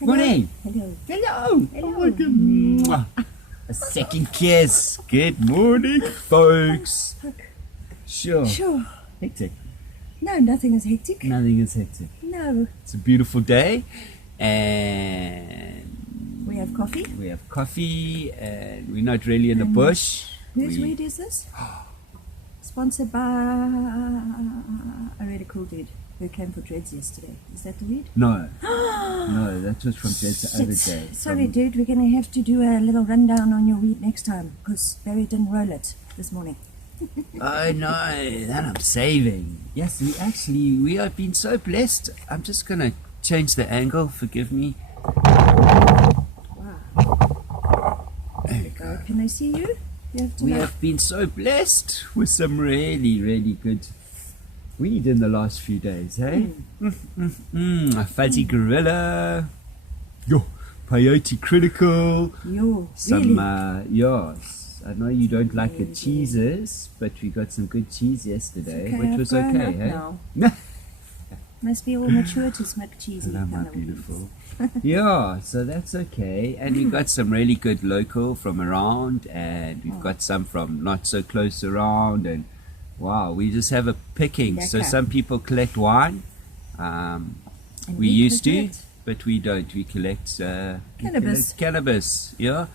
Morning. Hello. Hello. Hello. Oh my God. Mwah. A second kiss. Good morning, folks. Sure. Sure. Hectic. No, nothing is hectic. Nothing is hectic. No. It's a beautiful day, and We have coffee. we have coffee, and we're not really in the bush. Whose weed is this? Sponsored by a really cool dude who came for dreads yesterday. Is that the weed? No. No, that was from the other day. Sorry, dude. We're going to have to do a little rundown on your weed next time because Barry didn't roll it this morning. Oh no, that I'm saving. Yes, we have been so blessed. I'm just gonna change the angle, forgive me. Wow. There you go. Can I see you? You have to We like- have been so blessed with some really, really good weed in the last few days, hey? A fuzzy gorilla. Yo, peyote critical. Yo, Some, really? yes. I know you don't like the Really? cheeses, but we got some good cheese yesterday, Okay, which I've was grown okay, up hey? now. Must be all mature to smoke cheesy. Hello, my kind of beautiful. Yeah, so that's okay. And we've got some really good local from around, and we've got some from not so close around, and wow, we just have a picking. So Lekker. some people collect wine. And We used to, collect. but we don't. We collect Cannabis. Cannabis, yeah.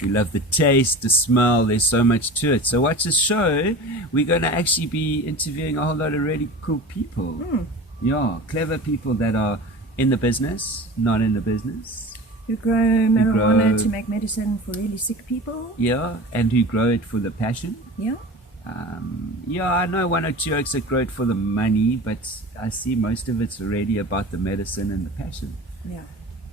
We love the taste, the smell. There's so much to it. So watch this show. We're going to actually be interviewing a whole lot of really cool people. Yeah, clever people that are in the business, not in the business. Who grow marijuana grow- to make medicine for really sick people. Yeah, and who grow it for the passion. Yeah. Yeah, I know one or two oaks that grow it for the money, but I see most of it's already about the medicine and the passion. Yeah.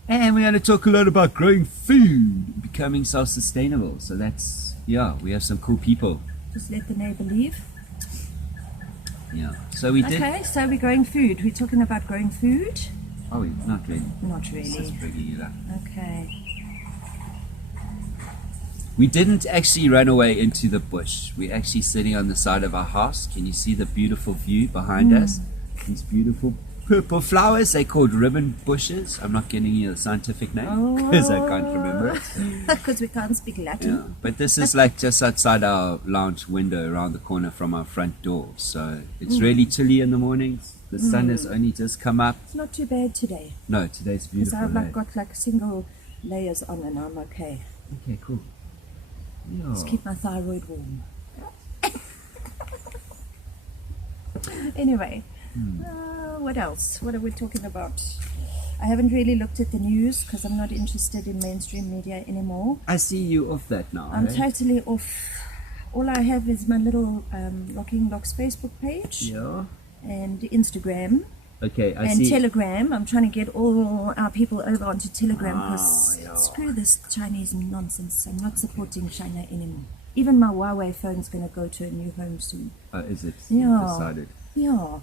And we're going to talk a lot about growing food, becoming self-sustainable. So that's, yeah, we have some cool people. Just let the neighbor leave. Yeah. So we did. Okay, so we're growing food. We're talking about growing food. Oh, not really. Not It's really. just bringing it up. Okay. We didn't actually run away into the bush. We're actually sitting on the side of our house. Can you see the beautiful view behind us? These beautiful purple flowers. They're called ribbon bushes. I'm not getting you the scientific name because I can't remember it. Because we can't speak Latin. Yeah. But this is like just outside our lounge window around the corner from our front door. So it's really chilly in the mornings. The sun has only just come up. It's not too bad today. No, today's Because beautiful. I've like eh? got like single layers on and I'm okay. Okay, cool. Yeah. Just keep my thyroid warm. Anyway, what else? What are we talking about? I haven't really looked at the news because I'm not interested in mainstream media anymore. I see you off that now. I'm eh? totally off. All I have is my little Locking Locks Facebook page Yeah. and Instagram Okay, I and see. Telegram. I'm trying to get all our people over onto Telegram because yeah. screw this Chinese nonsense. I'm not supporting China anymore. Even my Huawei phone's going to go to a new home soon. Is it? Yeah. Decided. Yeah.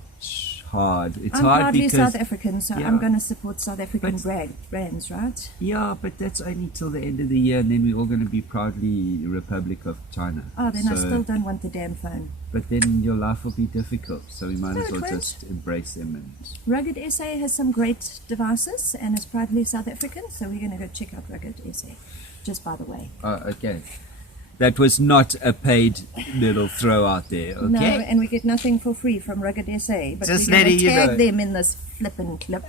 Hard. It's I'm hard proudly because South African, so yeah. I'm going to support South African But- brands, right? yeah, but that's only till the end of the year, and then we're all going to be proudly Republic of China. Oh, then I So- still don't want the damn phone. But then your life will be difficult, so we might No, as well it won't. just embrace them. And Rugged SA has some great devices and is proudly South African, so we're going to go check out Rugged SA, just by the way. okay, that was not a paid little throw out there. No, Okay. and we get nothing for free from Rugged SA, but Just we're going letting to you tag know. them in this flippin' clip.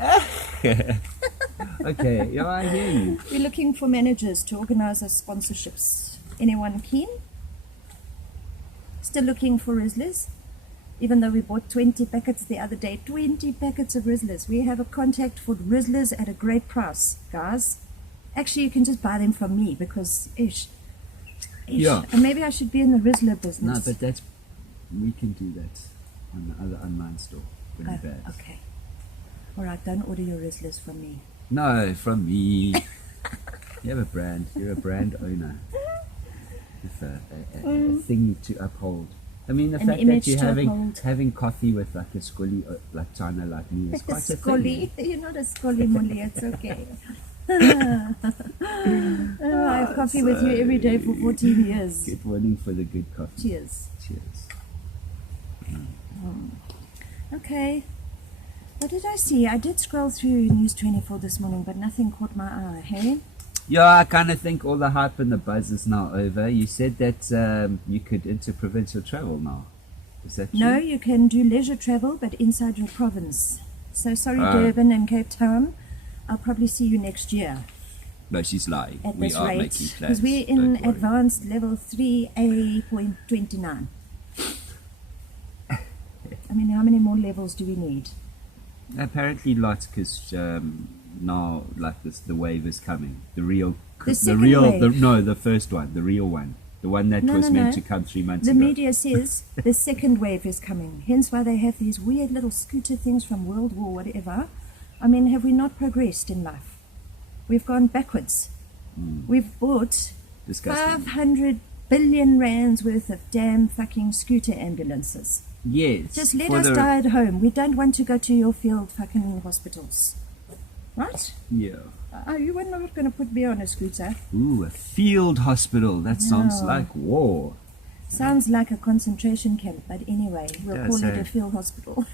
Okay. Yeah, I hear you. We're looking for managers to organize our sponsorships. Anyone keen? Still looking for Rizzlers? Even though we bought 20 packets the other day, 20 packets of Rizzlers. We have a contact for Rizzlers at a great price, guys. Actually, you can just buy them from me because, ish. Yeah. And maybe I should be in the Rizzler No, business. but that's we can do that on the other online store. Really Oh, bad. okay. All right, don't order your Rizzlers from me. No, from me. You have a brand. You're a brand owner. It's a thing to uphold. I mean, the An fact image that you're to uphold. having coffee with like a scully like China like me is quite a thing. Scully. You're not a Scully, Molly. It's okay. Oh, I have coffee with you every day for 14 years. Good morning for the good coffee. Cheers. Cheers. Okay. What did I see? I did scroll through News 24 this morning, but nothing caught my eye, hey? Yeah, I kind of think all the hype and the buzz is now over. You said that you could interprovincial travel now. Is that true? No, you can do leisure travel, but inside your province. So sorry, Durban and Cape Town. I'll probably see you next year. No, she's lying. At We this are rate, making plans. because we're in Don't worry. advanced level 3A.29. I mean, how many more levels do we need? Apparently lots, because now, like this, the wave is coming. The second wave. The first one, the real one. The one that was meant to come 3 months The ago. media says the second wave is coming. Hence why they have these weird little scooter things from World War, whatever. I mean, have we not progressed in life? We've gone backwards. We've bought Disgusting. 500 billion rands worth of damn fucking scooter ambulances. Yes. Just let for us die at home. We don't want to go to your field fucking hospitals. Right? Yeah. You were not going to put me on a scooter. Ooh, a field hospital. That sounds No. like war. Sounds like a concentration camp, but anyway, we'll Yeah, call it so- a field hospital.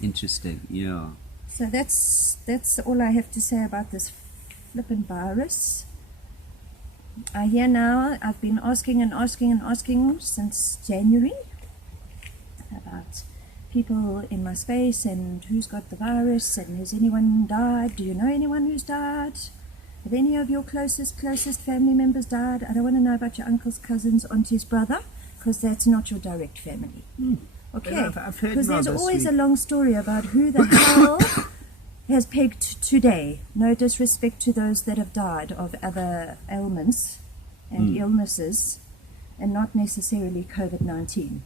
Interesting. Yeah. So that's all I have to say about this flippin' virus. I hear now, I've been asking since January about people in my space and who's got the virus and has anyone died? Do you know anyone who's died? Have any of your closest family members died? I don't want to know about your uncle's cousins, auntie's brother, because that's not your direct family. Okay, I've heard because now there's this always week- a long story about who the hell has pegged today. No disrespect to those that have died of other ailments and illnesses, and not necessarily COVID-19.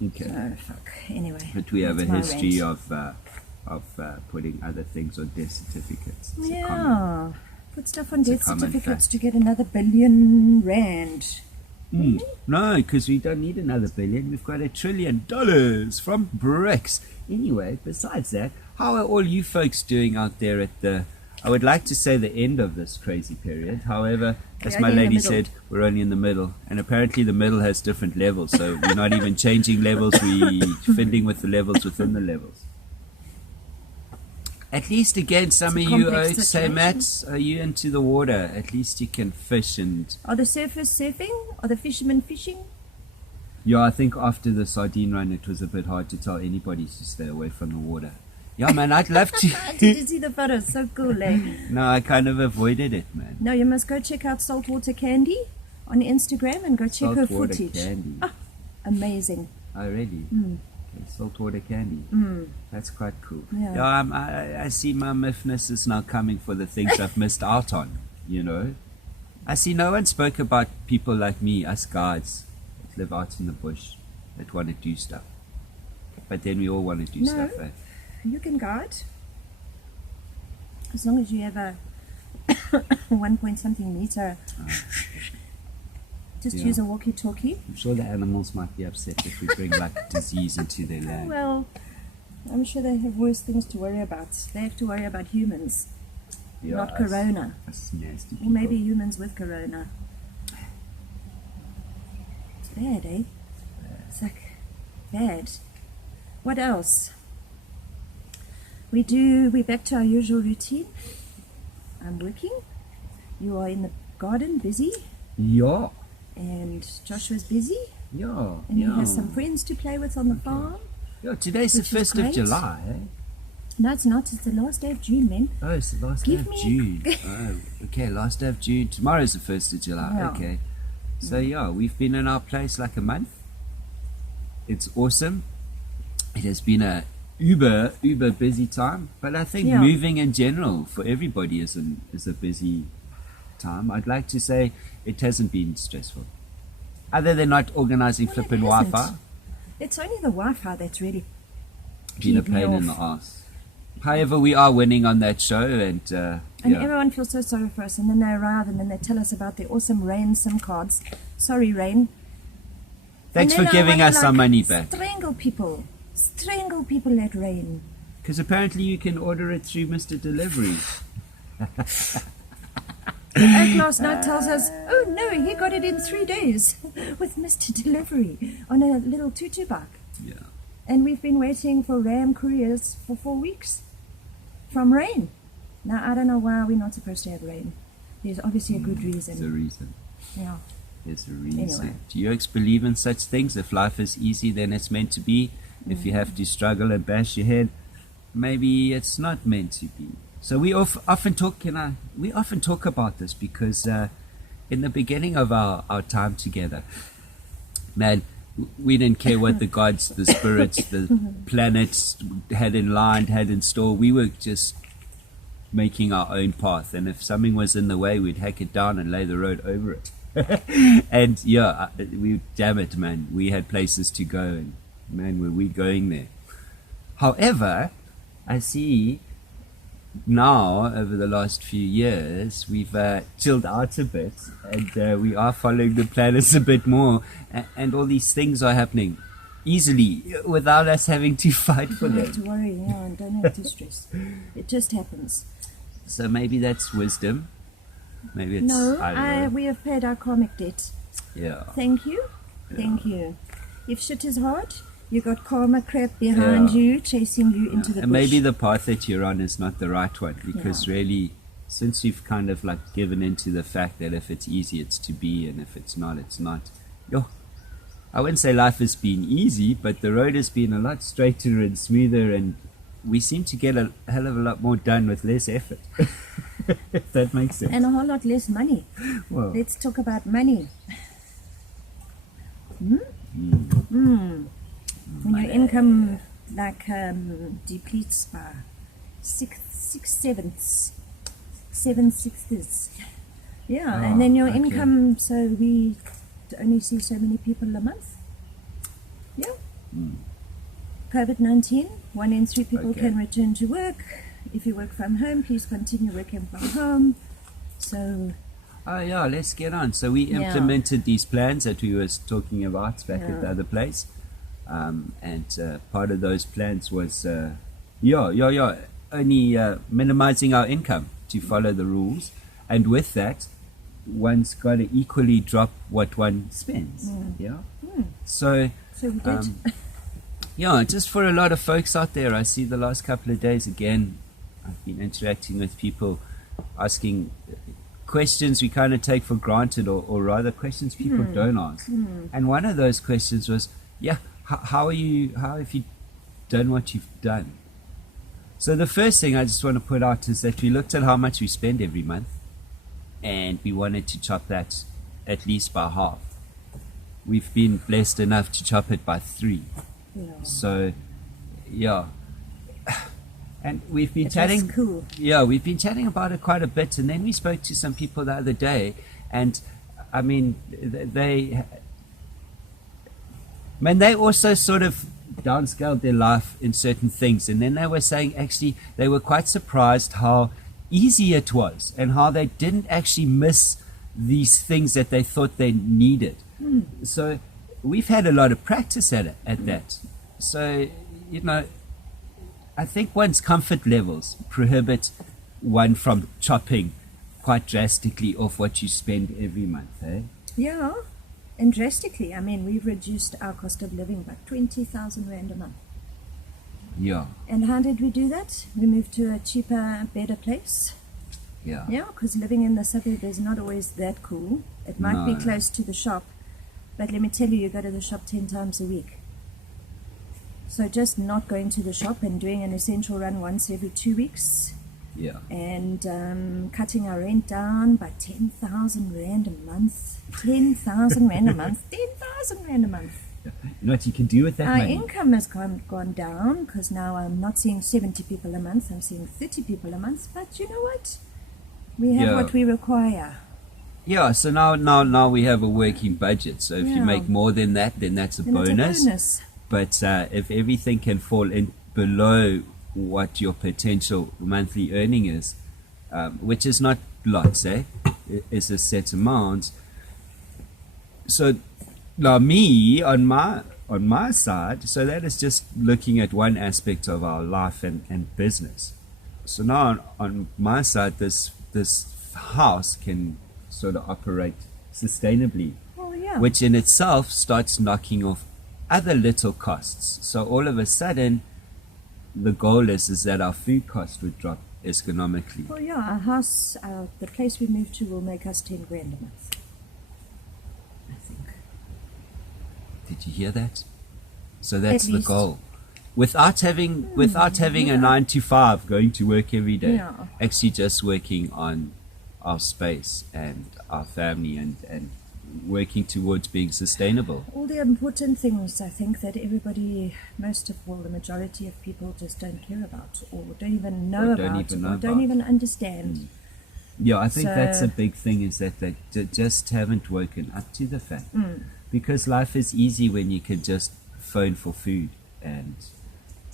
Okay. So, fuck. Anyway. But we have a that's my history rant. of putting other things on death certificates. It's a common- Yeah. Put stuff on it's a death common certificates fact. to get another billion rand. No, because we don't need another billion. We've got $1 trillion from BRICS. Anyway, besides that, how are all you folks doing out there at the, I would like to say the end of this crazy period. However, as We're my only in the lady middle. said, we're only in the middle. And apparently the middle has different levels. So we're not even changing levels. We're fiddling with the levels within the levels. At least again, some It's of a you complex oaks, say, situation. Matt, are you into the water? At least you can fish and... Are the surfers surfing? Are the fishermen fishing? Yeah, I think after the sardine run, it was a bit hard to tell anybody to stay away from the water. Yeah, man, I'd love Did to. you see the photos? So cool, eh? No, I kind of avoided it, man. No, you must go check out Saltwater Candy on Instagram and go check her Saltwater footage. candy. Amazing. Already. Okay, saltwater candy. That's quite cool. Yeah. I see my miffness is now coming for the things I've missed out on, you know. I see no one spoke about people like me, us guys that live out in the bush, that want to do stuff. But then we all want to do No. stuff, eh? You can guide. As long as you have a 1 point something meter. Just Yeah. use a walkie-talkie. I'm sure the animals might be upset if we bring like disease into their land. Well, I'm sure they have worse things to worry about. They have to worry about humans, Yeah, not us- corona. us nasty Or maybe people. humans with corona. It's bad, eh? It's like bad. What else? We're back to our usual routine. I'm working. You are in the garden, busy. Yeah, And Joshua's busy. yeah, And yeah. he has some friends to play with on the farm. Yeah, today's the which is 1st of great. July, eh? No, it's not. It's the last day of June, man. Oh, it's the last day Give of me a- June. Oh, okay, last day of June. Tomorrow's the 1st of July. Yeah. Okay. So, yeah, we've been in our place like a month. It's awesome. It has been a uber busy time. But I think Yeah. moving in general for everybody is a busy time. I'd like to say it hasn't been stressful. Other than not organizing Well, it flipping hasn't. Wi-Fi. It's only the Wi-Fi that's really Been a peed me pain in the off. ass. However, we are winning on that show, and And yeah. everyone feels so sorry for us, and then they arrive and then they tell us about their awesome Rain SIM cards. Sorry, Rain. Thanks And for then I giving wanna, us our money back. Strangle people at Rain. Because apparently you can order it through Mr. Delivery. The oak last night tells us, oh no, he got it in 3 days with Mr. Delivery on a little tutu bike. Yeah. And we've been waiting for ram couriers for 4 weeks from rain. Now, I don't know why we're not supposed to have rain. There's obviously a good reason. There's a reason. Yeah. There's a reason. Anyway. Do you believe in such things? If life is easy, then it's meant to be. If you have to struggle and bash your head, maybe it's not meant to be. So we often talk about this because in the beginning of our time together, man, we didn't care what the gods, the spirits, the planets had in line, had in store. We were just making our own path. And if something was in the way, we'd hack it down and lay the road over it. And yeah, damn it, man, we had places to go, and man, were we going there. However, I see now, over the last few years, we've chilled out a bit, and we are following the planets a bit more, and all these things are happening easily without us having to fight for You don't them. have to worry, and don't have to stress. It just happens. So maybe that's wisdom. Maybe it's, I don't know. We have paid our karmic debt. Yeah. Thank you. Thank you. If shit is hard, you got karma crap behind you, chasing you into the And bush. maybe the path that you're on is not the right one, because really, since you've kind of like given into the fact that if it's easy, it's to be, and if it's not, it's not. I wouldn't say life has been easy, but the road has been a lot straighter and smoother, and we seem to get a hell of a lot more done with less effort. If that makes sense. And a whole lot less money. Well, Let's talk about money. When your income depletes by 7/6. Yeah, and then your income, so we only see so many people a month. Yeah. COVID-19, 1 in 3 people can return to work. If you work from home, please continue working from home. So let's get on. So we implemented these plans that we were talking about back at the other place. And part of those plans was only minimizing our income to follow the rules, and with that, one's got to equally drop what one spends. So we did. Just for a lot of folks out there, I see the last couple of days again, I've been interacting with people, asking questions we kind of take for granted, or rather questions people don't ask. And one of those questions was, how have you done what you've done? So the first thing I just want to put out is that we looked at how much we spend every month, and we wanted to chop that at least by half. We've been blessed enough to chop it by 3. So and we've been chatting. That's cool. We've been chatting about it quite a bit, and then we spoke to some people the other day, and I mean, they also sort of downscaled their life in certain things, and then they were saying actually they were quite surprised how easy it was, and how they didn't actually miss these things that they thought they needed. So we've had a lot of practice at that. So I think one's comfort levels prohibit one from chopping quite drastically off what you spend every month, eh? Yeah, and drastically. I mean, we've reduced our cost of living by 20,000 Rand a month. Yeah. And how did we do that? We moved to a cheaper, better place. Yeah. Yeah, because living in the suburb is not always that cool. It might be close to the shop, but let me tell you go to the shop 10 times a week. So just not going to the shop and doing an essential run once every 2 weeks. Yeah. And cutting our rent down by 10,000 Rand a month. 10,000 Rand a month. 10,000 Rand a month. You know what you can do with that Our money? income has gone down, because now I'm not seeing 70 people a month, I'm seeing 30 people a month. But you know what? We have what we require. Yeah, so now we have a working budget. So if you make more than that, then that's a bonus. It's a bonus. But if everything can fall in below what your potential monthly earning is, which is not lots, is a set amount. So now me on my side, so that is just looking at one aspect of our life and business. So now on my side, this house can sort of operate sustainably, Well, yeah. which in itself starts knocking off other little costs. So all of a sudden, the goal is that our food cost would drop economically. Well, yeah, our house, the place we moved to will make us 10 grand a month, I think. Did you hear that? So that's At the least. goal. Without having a 9 to 5, going to work every day, Yeah. actually just working on our space and our family and working towards being sustainable. All the important things, I think, that everybody, the majority of people just don't care about or don't even know don't even understand. Yeah, I think that's So- a big thing, is that they just haven't woken up to the fact. Because life is easy when you can just phone for food and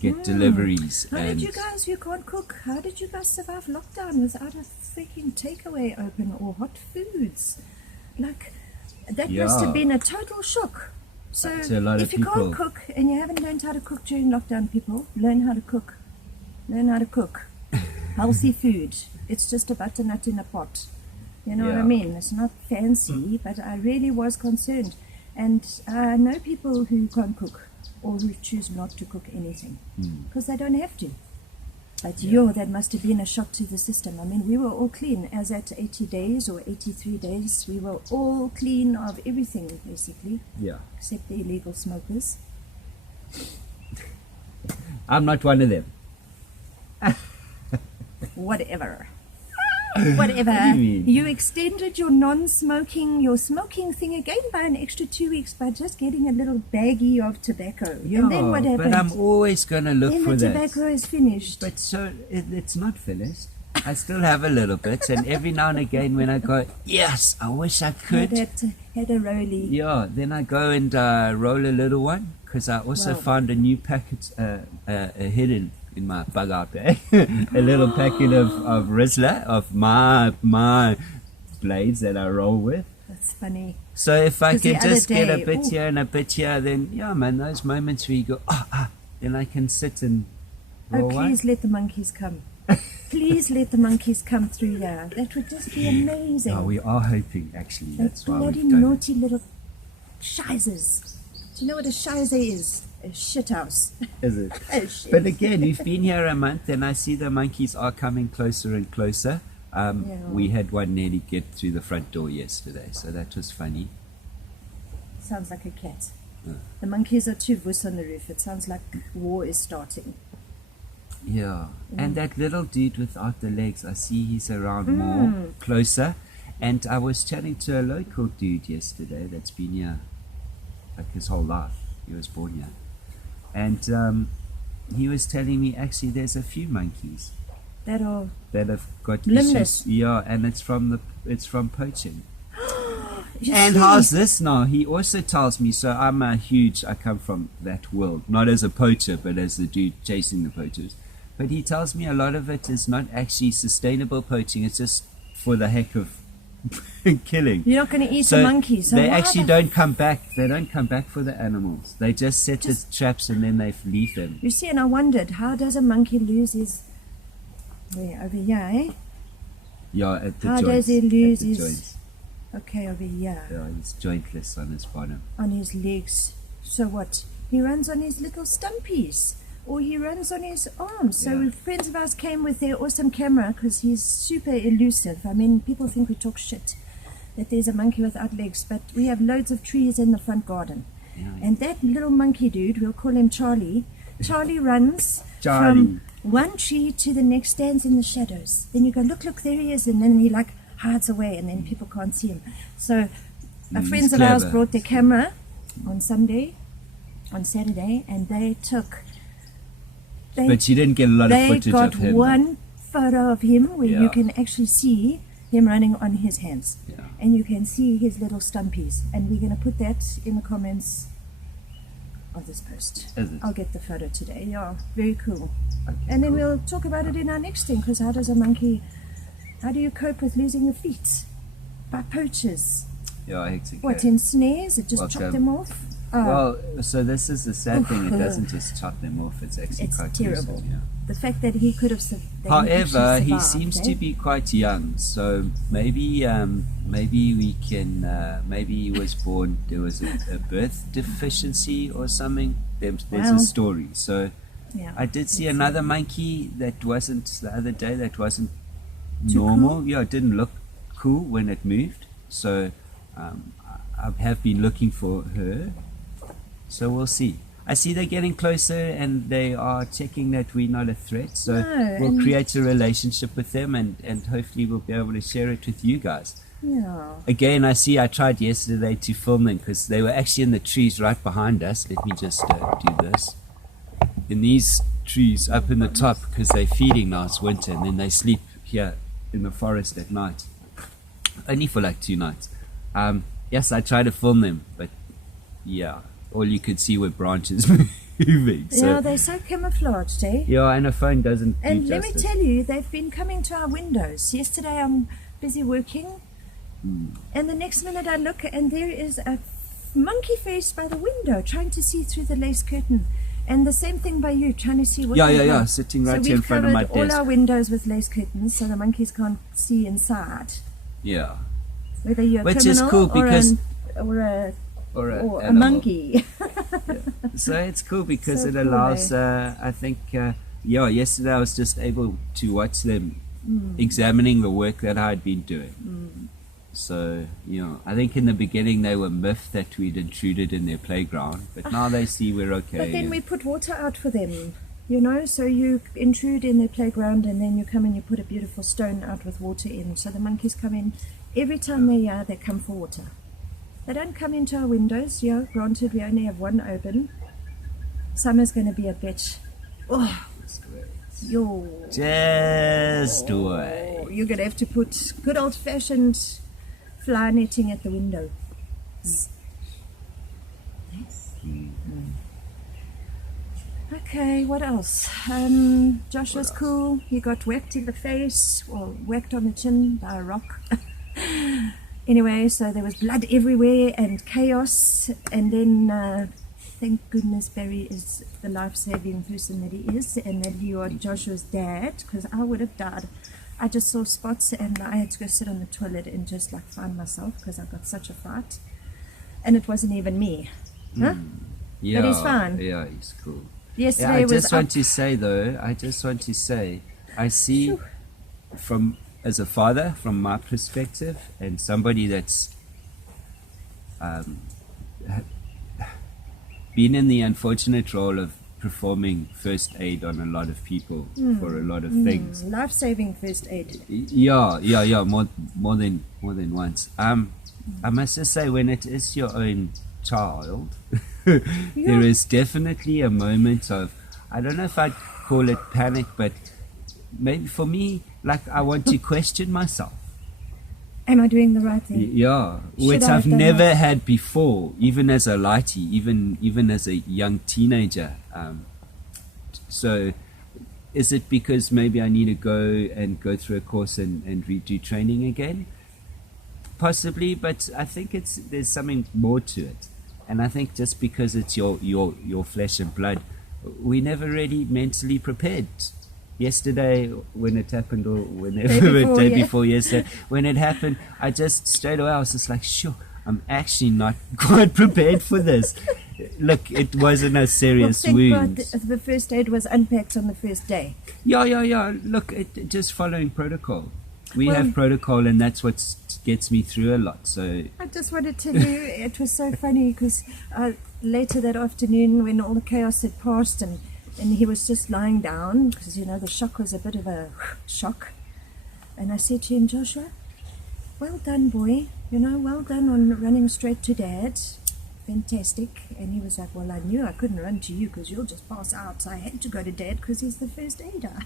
get deliveries. How and did you guys, you can't cook, how did you guys survive lockdown without a freaking takeaway open or hot foods? Like, that must Yeah. have been a total shock. So, To a lot if of you people. can't cook and you haven't learned how to cook during lockdown, people, learn how to cook. Learn how to cook. Healthy food. It's just a butternut in a pot. You know what I Yeah. mean? It's not fancy, but I really was concerned. And I know people who can't cook or who choose not to cook anything because they don't have to. But that must have been a shock to the system. I mean, we were all clean. As at 80 days or 83 days, we were all clean of everything, basically, Yeah. except the illegal smokers. I'm not one of them. Whatever. What do you mean? You extended your smoking thing again by an extra 2 weeks by just getting a little baggie of tobacco. Yeah, and then what happened? but I'm always going to look then for the that. tobacco is finished. But so it's not finished. I still have a little bit, and every now and again when I go, yes, I wish I could. Had a rollie. Yeah, then I go and roll a little one, because I also Wow. found a new packet hidden in my bug out bag. A little packet of Rizzler, of my blades that I roll with. That's funny. So if I 'Cause the can other just get a day- bit ooh. here and a bit here, then yeah, man, those moments where you go, then I can sit and roll Oh, one. please let the monkeys come. Please let the monkeys come through here. That would just be amazing. Oh, we are hoping, actually. Those That's why bloody we've done it. naughty little shizers. Do you know what a shizer is? A shithouse. Is it? A shit. But again, we've been here a month, and I see the monkeys are coming closer and closer. We had one nearly get through the front door yesterday, so that was funny. Sounds like a cat. Yeah. The monkeys are too wuss on the roof. It sounds like war is starting. Yeah, and that little dude without the legs, I see he's around more, closer. And I was chatting to a local dude yesterday that's been here like his whole life. He was born here. And he was telling me, actually, there's a few monkeys That are that have got Limbless. issues. Yeah, and it's from poaching. you And see, how's this now? He also tells me, so I come from that world, not as a poacher, but as the dude chasing the poachers. But he tells me a lot of it is not actually sustainable poaching, it's just for the heck of killing. you're not going to eat So a monkey. So they why actually the- don't come back. They don't come back for the animals. They just set the Just- traps and then they leave them. You see, and I wondered, how does a monkey lose his... Where, over here, eh? Yeah, at the How joints. does he lose at the his- joints. Okay, over here. Yeah, he's jointless on his bottom. On his legs. So what? He runs on his little stumpies. Or he runs on his arms. So Yeah. friends of ours came with their awesome camera because he's super elusive. I mean, people think we talk shit, that there's a monkey without legs. But we have loads of trees in the front garden. Yeah. And that little monkey dude, we'll call him Charlie. Charlie runs Charlie. from one tree to the next, stands in the shadows. Then you go, look, there he is. And then he like hides away and then people can't see him. So He's friends of ours clever. brought their camera on Saturday, and they took... But you didn't get a lot of They footage got of him. one photo of him where you Yeah. can actually see him running on his hands. Yeah. And you can see his little stumpies. And we're going to put that in the comments of this post. Is it? I'll get the photo today. Yeah, very cool. Okay, And then cool. we'll talk about it in our next thing, because how do you cope with losing your feet? By poachers. Yeah, hectic. What, yeah. in snares? It just chop Welcome. them off? Oh, Well, so this is the sad thing. It doesn't just chop them off. It's actually It's quite terrible. gruesome, yeah. the fact that he could have However, he seems to be quite young, so maybe we can maybe he was born, there was a birth deficiency or something. There's a story. So yeah, I did see another monkey that wasn't the other day, that wasn't Too normal. cool? Yeah, it didn't look cool when it moved. So I have been looking for her. So we'll see. I see they're getting closer and they are checking that we're not a threat. So we'll create a relationship with them and hopefully we'll be able to share it with you guys. Yeah. Again, I tried yesterday to film them because they were actually in the trees right behind us. Let me just do this. In these trees up in the top, because they're feeding now, it's winter, and then they sleep here in the forest at night. Only for like 2 nights. Yes, I tried to film them, but yeah, all you could see were branches moving. So, Yeah, they're so camouflaged, eh? yeah, and a phone doesn't do And let me justice. tell you, they've been coming to our windows. Yesterday I'm busy working, and the next minute I look and there is a monkey face by the window trying to see through the lace curtain. And the same thing by you, trying to see what they have. sitting right here in front of my So we've covered all desk. our windows with lace curtains so the monkeys can't see inside. Yeah. Whether you're a Which is criminal cool because- or a Or a animal. monkey. So it's cool because So it cool, allows, I think, yesterday I was just able to watch them examining the work that I had been doing. So, I think in the beginning they were miffed that we'd intruded in their playground, but now they see we're okay. But then we put water out for them, so you intrude in their playground and then you come and you put a beautiful stone out with water in. So the monkeys come in. Every time they come for water. They don't come into our windows. Yeah, granted, we only have one open. Summer's going to be a bitch. Oh, yo. Just wait. You're going to have to put good old-fashioned fly netting at the window. Okay, what else? Josh was cool. He got whacked in the face, or whacked on the chin by a rock. Anyway, so there was blood everywhere and chaos, and then thank goodness Barry is the life-saving person that he is, and that you are Joshua's dad, because I would have died. I just saw spots and I had to go sit on the toilet and just find myself because I got such a fright, and it wasn't even me. Huh? Yeah, But he's fine. Yeah, he's cool. Yesterday I was just want up. to say though, I see as a father, from my perspective, and somebody that's been in the unfortunate role of performing first aid on a lot of people for a lot of things. Life-saving first aid. Yeah, more than once. I must just say, when it is your own child, there is definitely a moment of, I don't know if I'd call it panic, but maybe for me, I want to question myself. Am I doing the right thing? Yeah, Should which I have I've done never that? had before, even as a lighty, even as a young teenager. So is it because maybe I need to go through a course and redo training again? Possibly, but I think there's something more to it. And I think just because it's your flesh and blood, we never really mentally prepared. Yesterday, when it happened, or whenever day before yesterday, when it happened, I just straight away I was just like, sure, I'm actually not quite prepared for this. Look, it wasn't a serious thank wound. God the first aid was unpacked on the first day. Yeah. Look, it just following protocol. We Well- have protocol, and that's what gets me through a lot. So I just want to tell you, it was so funny because later that afternoon, when all the chaos had passed and he was just lying down, because the shock was a bit of a shock, and I said to him, Joshua, well done, boy, well done on running straight to Dad, fantastic. And he was like, well, I knew I couldn't run to you because you'll just pass out, so I had to go to Dad because he's the first aider.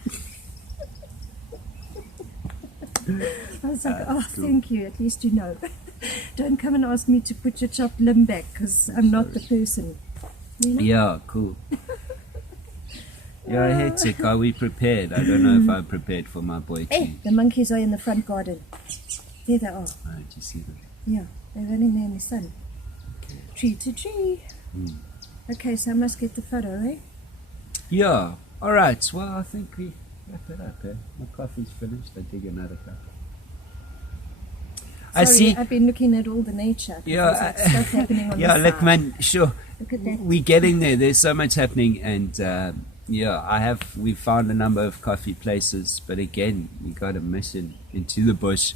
I was like, oh, thank you, at least you know. Don't come and ask me to put your chopped limb back because I'm not the person. yeah, cool. Yeah, hectic. Are we prepared? I don't know if I'm prepared for my boy too. Hey, the monkeys are in the front garden. There they are. Oh, do you see them? Yeah, they're running there in the sun. Tree to tree. Okay, so I must get the photo, eh? Yeah, All right. Well, I think we wrap it up. My coffee's finished. I dig another cup. I see. I've been looking at all the nature. Yeah, stuff happening on yeah. the Look, side. man. Sure. Look at that. We're getting there. There's so much happening, and we've found a number of coffee places, but again, we got a mission into the bush,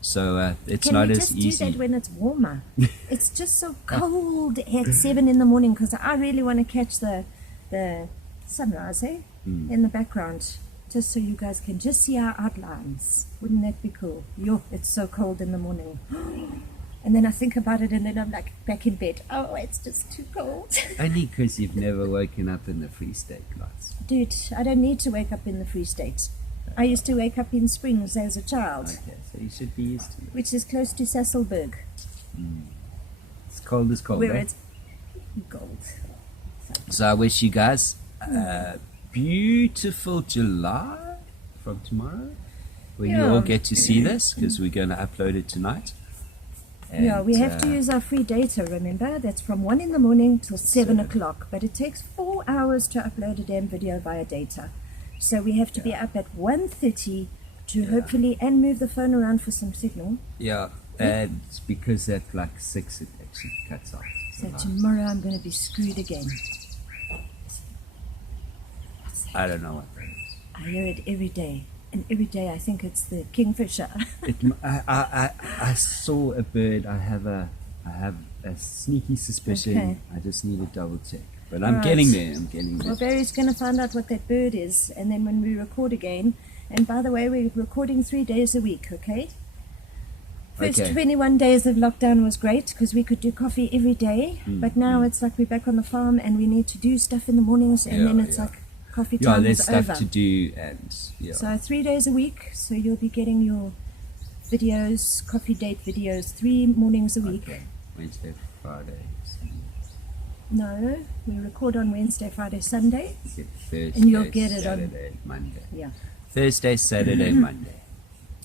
so it's not as easy. Can we just do that when it's warmer? It's just so cold at 7 in the morning because I really want to catch the sunrise, in the background, just so you guys can just see our outlines. Wouldn't that be cool? Yo, it's so cold in the morning. And then I think about it, and then I'm like back in bed. Oh, it's just too cold. Only because you've never woken up in the Free State, lots. Dude, I don't need to wake up in the Free State. I used to wake up in Springs as a child, Okay, so you should be used to it. which is close to Sasolburg, It's cold as cold. where eh? it's gold. So I wish you guys a beautiful July from tomorrow, when you Yeah. all get to see this, because we're going to upload it tonight. Yeah, we And, have to use our free data, remember? That's from 1 in the morning till 7 o'clock. But it takes 4 hours to upload a damn video via data. So we have to be up at 1:30 to hopefully, and move the phone around for some signal. Yeah, and it's because at like 6 it actually cuts off. So tomorrow I'm going to be screwed again. I don't know what that is. I hear it every day. And every day I think it's the kingfisher. I saw a bird. I have a sneaky suspicion. Okay. I just need to double check. But I'm Right. getting there. I'm getting there. Well, Barry's going to find out what that bird is. And then when we record again, and by the way, we're recording 3 days a week, okay? First Okay. 21 days of lockdown was great because we could do coffee every day. But now it's like we're back on the farm and we need to do stuff in the mornings, and Yeah, then it's yeah. like coffee Yeah, time there's is stuff over. to do, and yeah. So 3 days a week. So you'll be getting your videos, coffee date videos, 3 mornings a week. Okay. Wednesday, Friday, No, we record on Wednesday, Friday, Sunday. Thursday, And you'll get it on- Saturday, Monday. Yeah. Thursday, Saturday, Monday.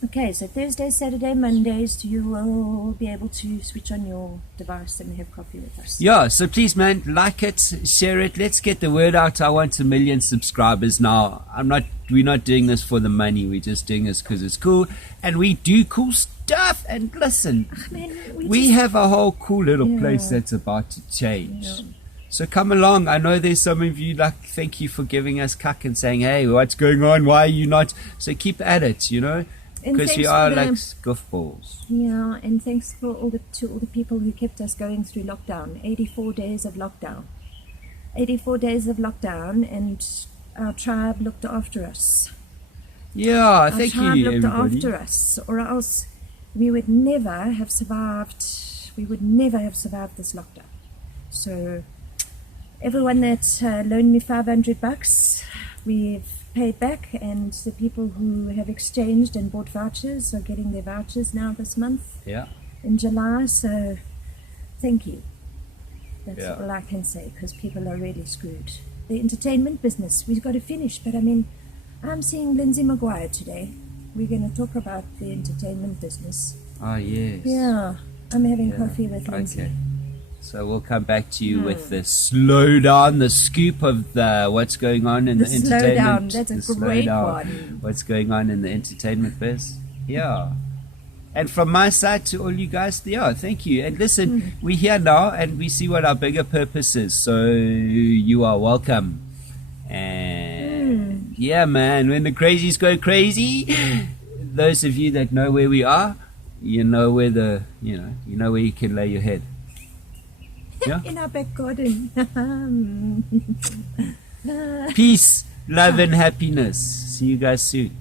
Okay, so Thursday, Saturday, Mondays, you will be able to switch on your device and have coffee with us. Yeah, so please, man, like it, share it. Let's get the word out. I want 1 million subscribers now. We're not doing this for the money. We're just doing this because it's cool, and we do cool stuff. And listen, Man, we just- have a whole cool little Yeah. place that's about to change. Yeah. So come along. I know there's some of you like, thank you for giving us cuck and saying, hey, what's going on? Why are you not? So keep at it, And because we thanks are for like the- goofballs. Yeah, and thanks for all the people who kept us going through lockdown. 84 days of lockdown. 84 days of lockdown, and our tribe looked after us. Yeah, Our thank tribe you, looked everybody. after us, or else we would never have survived. We would never have survived this lockdown. So, everyone that loaned me $500, we've paid back, and the people who have exchanged and bought vouchers are getting their vouchers now this month Yeah. in July. So, thank you. That's Yeah. all I can say, because people are really screwed. The entertainment business, we've got to finish, but I mean, I'm seeing Lindsay McGuire today. We're going to talk about the entertainment business. Oh, yes. Yeah, I'm having Yeah. coffee with Lindsay. Okay. So we'll come back to you with the slowdown, the scoop of what's going on in The the entertainment. slowdown, that's a the great slowdown, one. What's going on in the entertainment biz? Yeah. And from my side to all you guys, yeah, thank you. And listen, we're here now and we see what our bigger purpose is. So you are welcome. And yeah, man, when the crazies go crazy, those of you that know where we are, you know where you know where you can lay your head. Yeah. In our back garden. Peace, love, and happiness. See you guys soon.